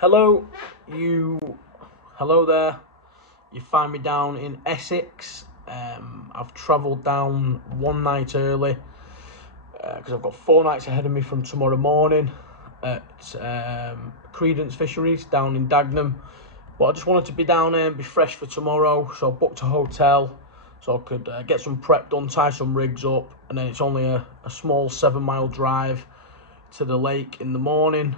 Hello there. You find me down in Essex. I've travelled down one night early because I've got 4 nights ahead of me from tomorrow morning at Creedence Fisheries down in Dagenham. But I just wanted to be down there and be fresh for tomorrow, so I booked a hotel so I could get some prep done, tie some rigs up, and then it's only a small 7-mile drive to the lake in the morning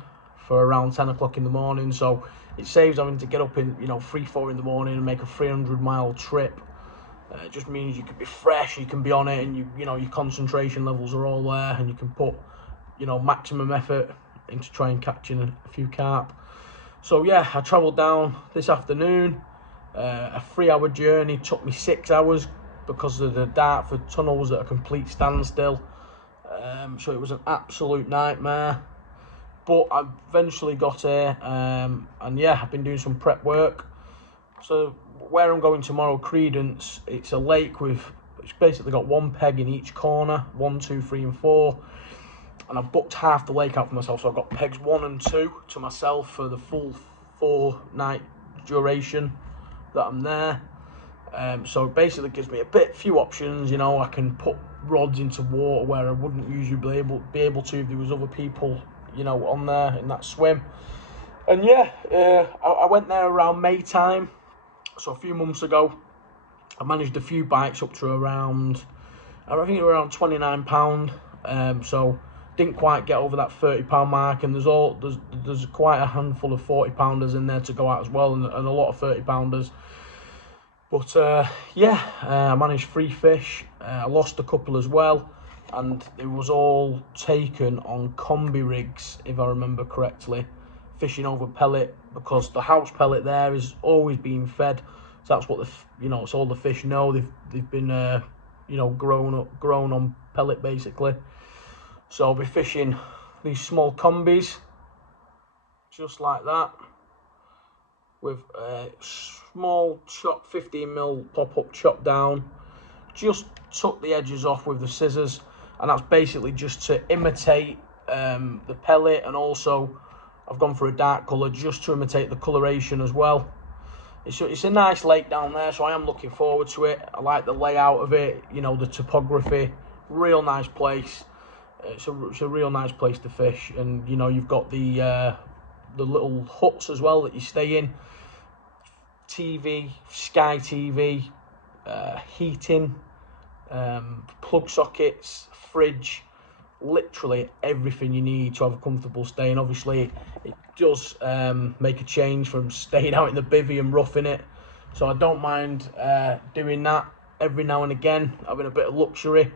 for around 10 o'clock in the morning. So it saves having to get up in 3-4 in the morning and make a 300-mile trip. It just means you can be fresh, you can be on it, and your concentration levels are all there, and you can put maximum effort into trying catching a few carp. So yeah, I travelled down this afternoon. A 3-hour journey took me 6 hours because of the Dartford tunnel was at a complete standstill. So it was an absolute nightmare. But I eventually got here, and yeah, I've been doing some prep work. So where I'm going tomorrow, Creedence, it's a lake it's basically got one peg in each corner, 1, 2, 3 and 4. And I've booked half the lake out for myself, so I've got pegs 1 and 2 to myself for the full 4-night duration that I'm there. So it basically gives me a few options. I can put rods into water where I wouldn't usually be able to if there was other people on there in that swim. And yeah, I went there around May time, so a few months ago. I managed a few bites up to around, I think it was around £29. So didn't quite get over that £30 mark, and there's quite a handful of 40-pounders in there to go out as well, and a lot of 30-pounders. But yeah, I managed 3 fish. I lost a couple as well, and it was all taken on combi rigs, if I remember correctly, fishing over pellet, because the house pellet there is always being fed. So that's what it's all the fish know. They've been grown on pellet basically. So I'll be fishing these small combis, just like that, with a small chop, 15mm pop-up chop down. Just tuck the edges off with the scissors, and that's basically just to imitate the pellet, and also I've gone for a dark colour just to imitate the coloration as well. It's a nice lake down there, so I am looking forward to it. I like the layout of it, the topography, real nice place. It's a real nice place to fish, and you've got the little huts as well that you stay in. TV, Sky TV, heating, plug sockets, fridge, literally everything you need to have a comfortable stay. And obviously it does make a change from staying out in the bivvy and roughing it, so I don't mind doing that every now and again, having a bit of luxury.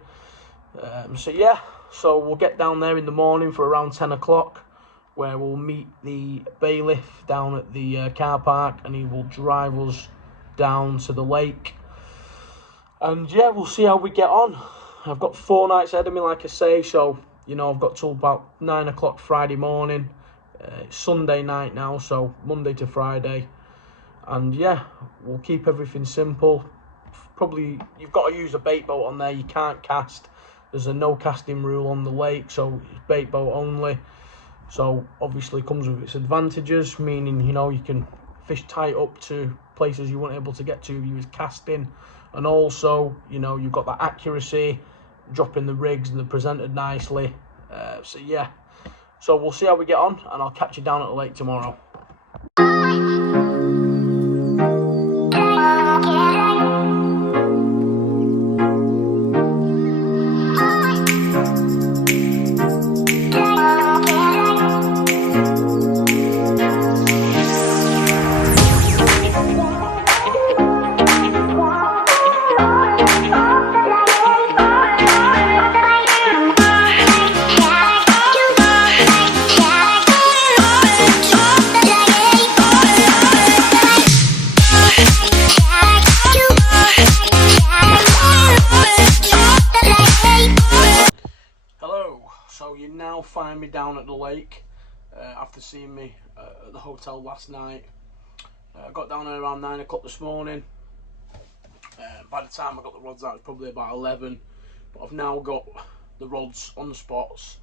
So yeah, so we'll get down there in the morning for around 10 o'clock, where we'll meet the bailiff down at the car park, and he will drive us down to the lake. And yeah, we'll see how we get on. I've got 4 nights ahead of me, like I say, so I've got till about 9 o'clock Friday morning. It's Sunday night now, so Monday to Friday. And yeah, we'll keep everything simple. Probably you've got to use a bait boat on there. You can't cast. There's a no casting rule on the lake, so it's bait boat only. So obviously comes with its advantages, meaning you can fish tight up to places you weren't able to get to if you was casting, and also you've got that accuracy, dropping the rigs and they're presented nicely. So yeah, so we'll see how we get on, and I'll catch you down at the lake tomorrow. So you now find me down at the lake after seeing me at the hotel last night. I got down there around 9 o'clock this morning. By the time I got the rods out, it was probably about 11. But I've now got the rods on the spots.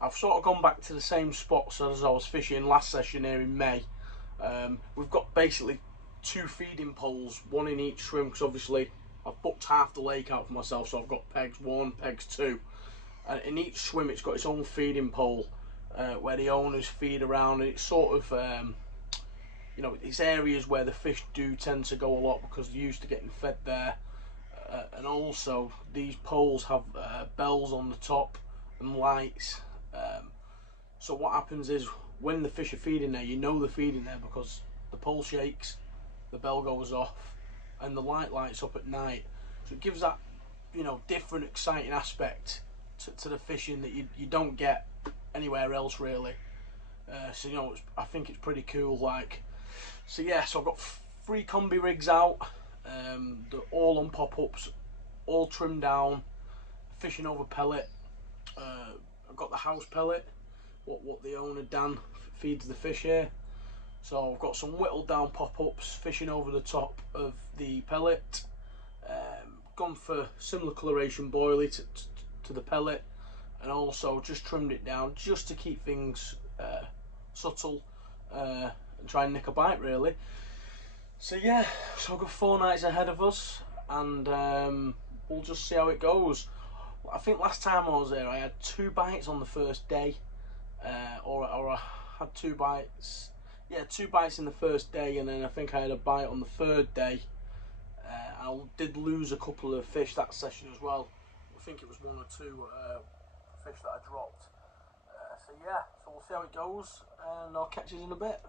I've sort of gone back to the same spots as I was fishing last session here in May. We've got basically 2 feeding poles, one in each swim, because obviously I've booked half the lake out for myself, so I've got pegs 1, pegs 2, and in each swim it's got its own feeding pole where the owners feed around, and it's sort of you know, it's areas where the fish do tend to go a lot because they're used to getting fed there. And also these poles have bells on the top and lights. So what happens is when the fish are feeding there, you know they're feeding there because the pole shakes, the bell goes off, and the light lights up at night. So it gives that, you know, different exciting aspect to the fishing that you don't get anywhere else really. So you know, I think it's pretty cool. Like, so yeah, so I've got 3 combi rigs out. They're all on pop-ups, all trimmed down, fishing over pellet. I've got the house pellet, what the owner Dan feeds the fish here. So I've got some whittled down pop-ups, fishing over the top of the pellet. Gone for similar coloration boilie to the pellet, and also just trimmed it down just to keep things subtle and try and nick a bite really. So yeah, so I've got 4 nights ahead of us, and we'll just see how it goes. I think last time I was there I had 2 bites on the first day, or I had 2 bites, yeah, 2 bites in the first day, and then I think I had a bite on the 3rd day. I did lose a couple of fish that session as well. I think it was 1 or 2 fish that I dropped. So yeah, so we'll see how it goes, and I'll catch you in a bit.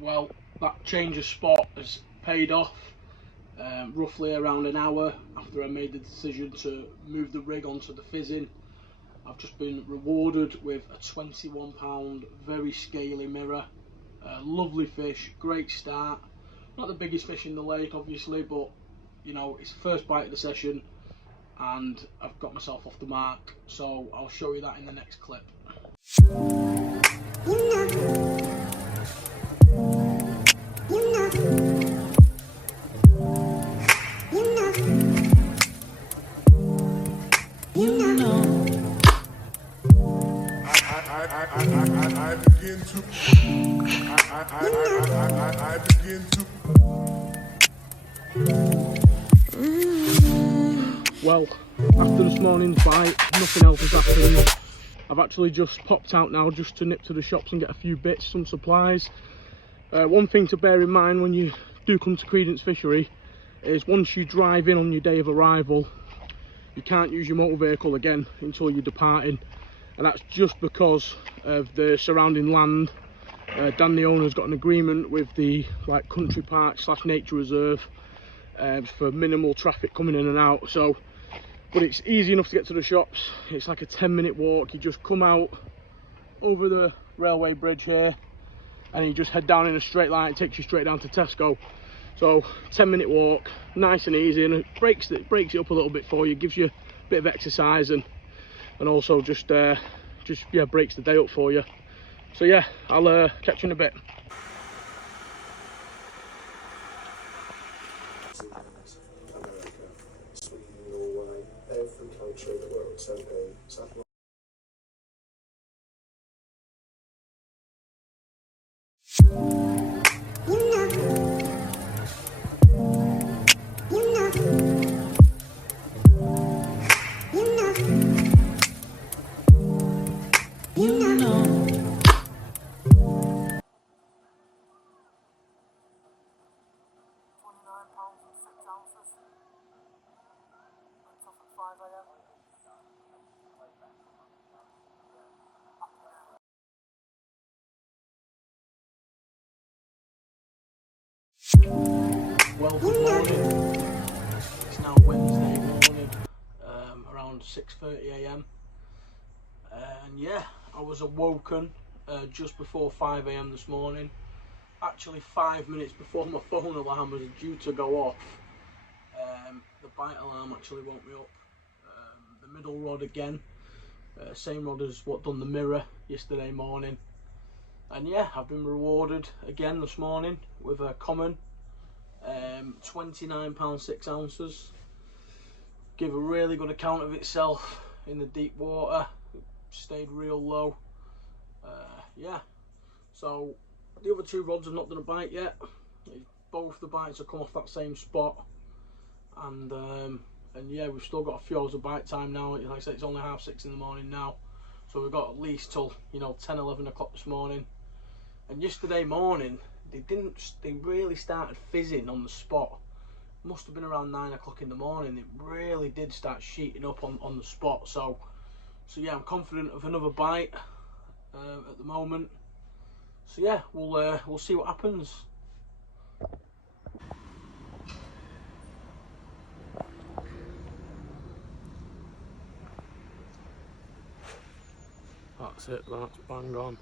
Well, that change of spot has paid off. Roughly around an hour after I made the decision to move the rig onto the fizzing, I've just been rewarded with a £21 very scaly mirror. Lovely fish, great start. Not the biggest fish in the lake obviously, but you know, it's the first bite of the session and I've got myself off the mark, so I'll show you that in the next clip. I begin to. Well, after this morning's bite, nothing else has happened. I've actually just popped out now just to nip to the shops and get a few bits, some supplies. One thing to bear in mind when you do come to Creedence Fishery is once you drive in on your day of arrival, you can't use your motor vehicle again until you're departing, and that's just because of the surrounding land. Dan the owner's got an agreement with the country park / nature reserve for minimal traffic coming in and out. So, but it's easy enough to get to the shops. It's like a 10-minute walk. You just come out over the railway bridge here and you just head down in a straight line. It takes you straight down to Tesco. So 10-minute walk, nice and easy, and it breaks it up a little bit for you, gives you a bit of exercise, and also just yeah, breaks the day up for you. So yeah, I'll catch you in a bit. Every country in the world sent a satellite. Well, good morning. It's now Wednesday morning, around 6:30 AM. And yeah, I was awoken just before 5 AM this morning. Actually, 5 minutes before my phone alarm was due to go off. The bite alarm actually woke me up. The middle rod again, same rod as what done the mirror yesterday morning. And yeah, I've been rewarded again this morning with a common, £29 6 ounces. Give a really good account of itself in the deep water. It stayed real low. Yeah, so the other two rods have not done a bite yet. Both the bites have come off that same spot, and yeah, we've still got a few hours of bite time now. Like I said, it's only 6:30 in the morning now, so we've got at least till 10, 11 o'clock this morning. And yesterday morning they really started fizzing on the spot. Must have been around 9 o'clock in the morning. It really did start sheeting up on the spot. So yeah, I'm confident of another bite at the moment. So yeah, we'll see what happens. That's it, that's bang on.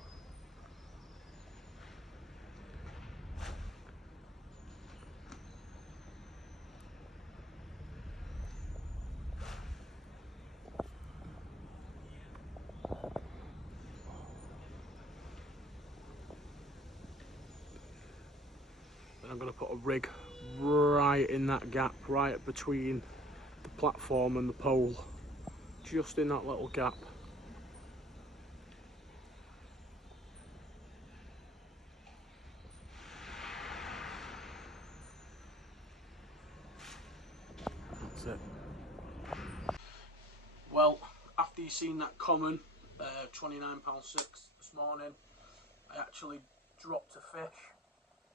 And I'm going to put a rig right in that gap, right between the platform and the pole, just in that little gap. That's it. Well, after you've seen that common £29 6 this morning, I actually dropped a fish.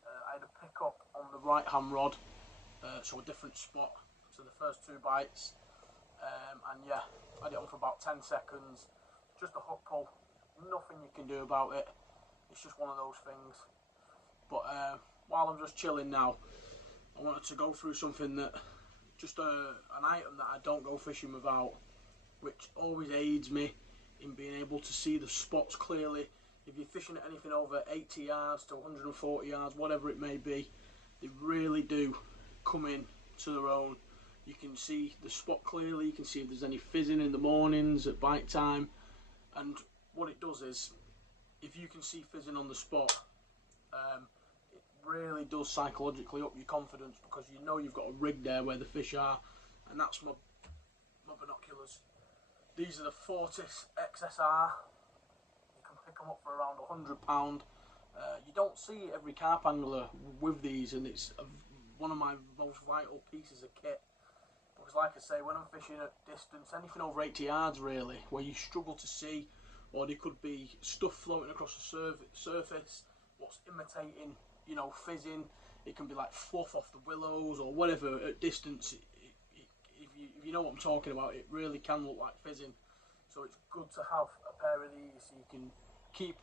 I had a pick up on the right hand rod, so a different spot to the first two bites, and yeah, I had it on for about 10 seconds, just a hook pull, nothing you can do about it, it's just one of those things. But while I'm just chilling now, I wanted to go through something that, just an item that I don't go fishing without, which always aids me in being able to see the spots clearly. If you're fishing at anything over 80 yards to 140 yards, whatever it may be, they really do come in to their own. You can see the spot clearly, you can see if there's any fizzing in the mornings at bite time, and what it does is, if you can see fizzing on the spot, it really does psychologically up your confidence, because you know you've got a rig there where the fish are. And that's my binoculars. These are the Fortis XSR. You can pick them up for around £100. You don't see every carp angler with these, and it's one of my most vital pieces of kit. Because like I say, when I'm fishing at distance, anything over 80 yards really, where you struggle to see, or there could be stuff floating across the surface, what's imitating, fizzing. It can be like fluff off the willows or whatever at distance. If you know what I'm talking about, it really can look like fizzing. So it's good to have a pair of these so you can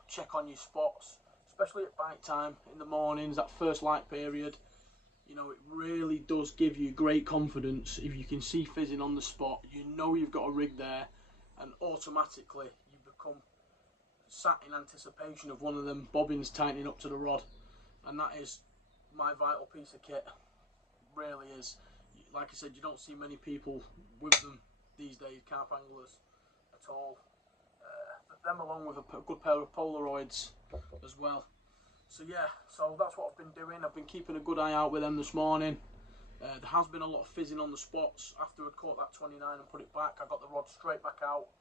check on your spots, especially at bite time in the mornings, that first light period. It really does give you great confidence. If you can see fizzing on the spot, you know you've got a rig there, and automatically you become sat in anticipation of one of them bobbins tightening up to the rod. And that is my vital piece of kit, really is. Like I said, you don't see many people with them these days, carp anglers, at all. Them along with a good pair of Polaroids as well. So yeah, so that's what I've been doing. I've been keeping a good eye out with them this morning. There has been a lot of fizzing on the spots. After I'd caught that 29 and put it back, I got the rod straight back out.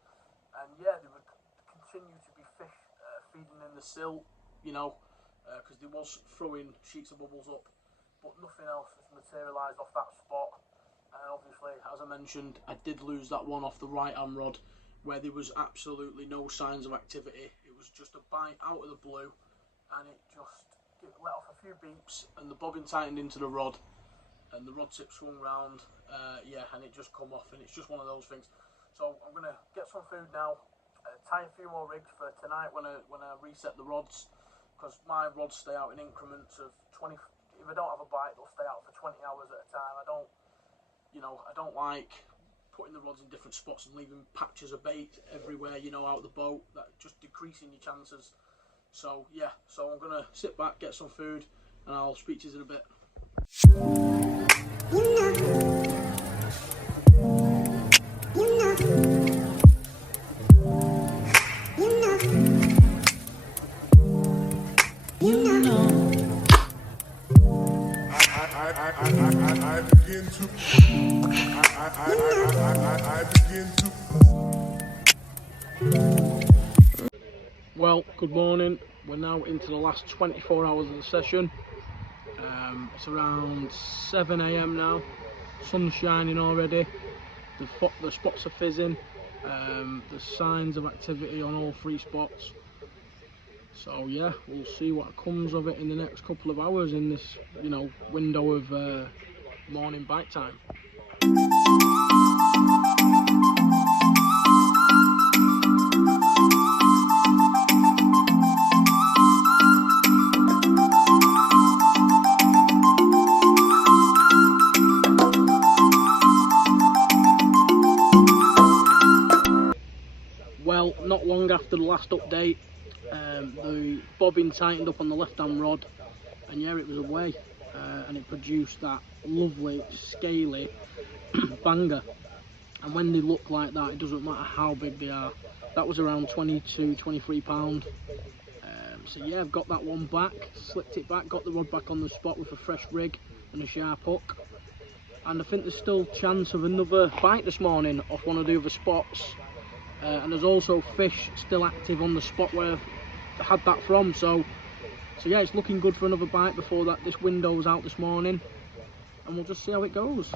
And yeah, there would continue to be fish feeding in the sill, because they was throwing sheets of bubbles up. But nothing else has materialised off that spot. And obviously, as I mentioned, I did lose that one off the right hand rod, where there was absolutely no signs of activity. It was just a bite out of the blue, and it just let off a few beeps, and the bobbin tightened into the rod, and the rod tip swung round, and it just come off, and it's just one of those things. So I'm going to get some food now, tie a few more rigs for tonight when I reset the rods, because my rods stay out in increments of 20. If I don't have a bite, they'll stay out for 20 hours at a time. I don't like putting the rods in different spots and leaving patches of bait everywhere, out the boat. That just decreasing your chances. So yeah, so I'm gonna sit back, get some food, and I'll speak to you in a bit. Well, good morning. We're now into the last 24 hours of the session. It's around 7 AM now. Sun's shining already. The spots are fizzing. There's signs of activity on all 3 spots. So yeah, we'll see what comes of it in the next couple of hours in this, window of morning bite time. Well, not long after the last update, the bobbin tightened up on the left-hand rod, and yeah, it was away, and it produced that lovely, scaly banger. And when they look like that, it doesn't matter how big they are. That was around 22, 23 pound. So yeah, I've got that one back, slipped it back, got the rod back on the spot with a fresh rig and a sharp hook. And I think there's still chance of another bite this morning off one of the other spots. And there's also fish still active on the spot where I had that from. So yeah, it's looking good for another bite before this window's out this morning. And we'll just see how it goes.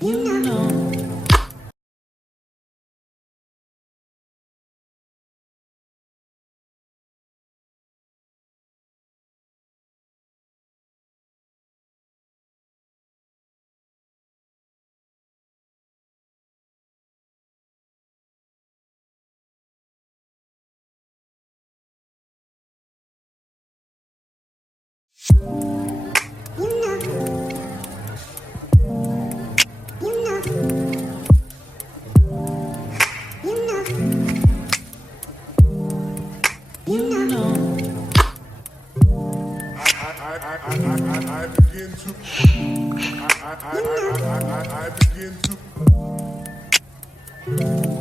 You know. You know. I begin to. I begin to.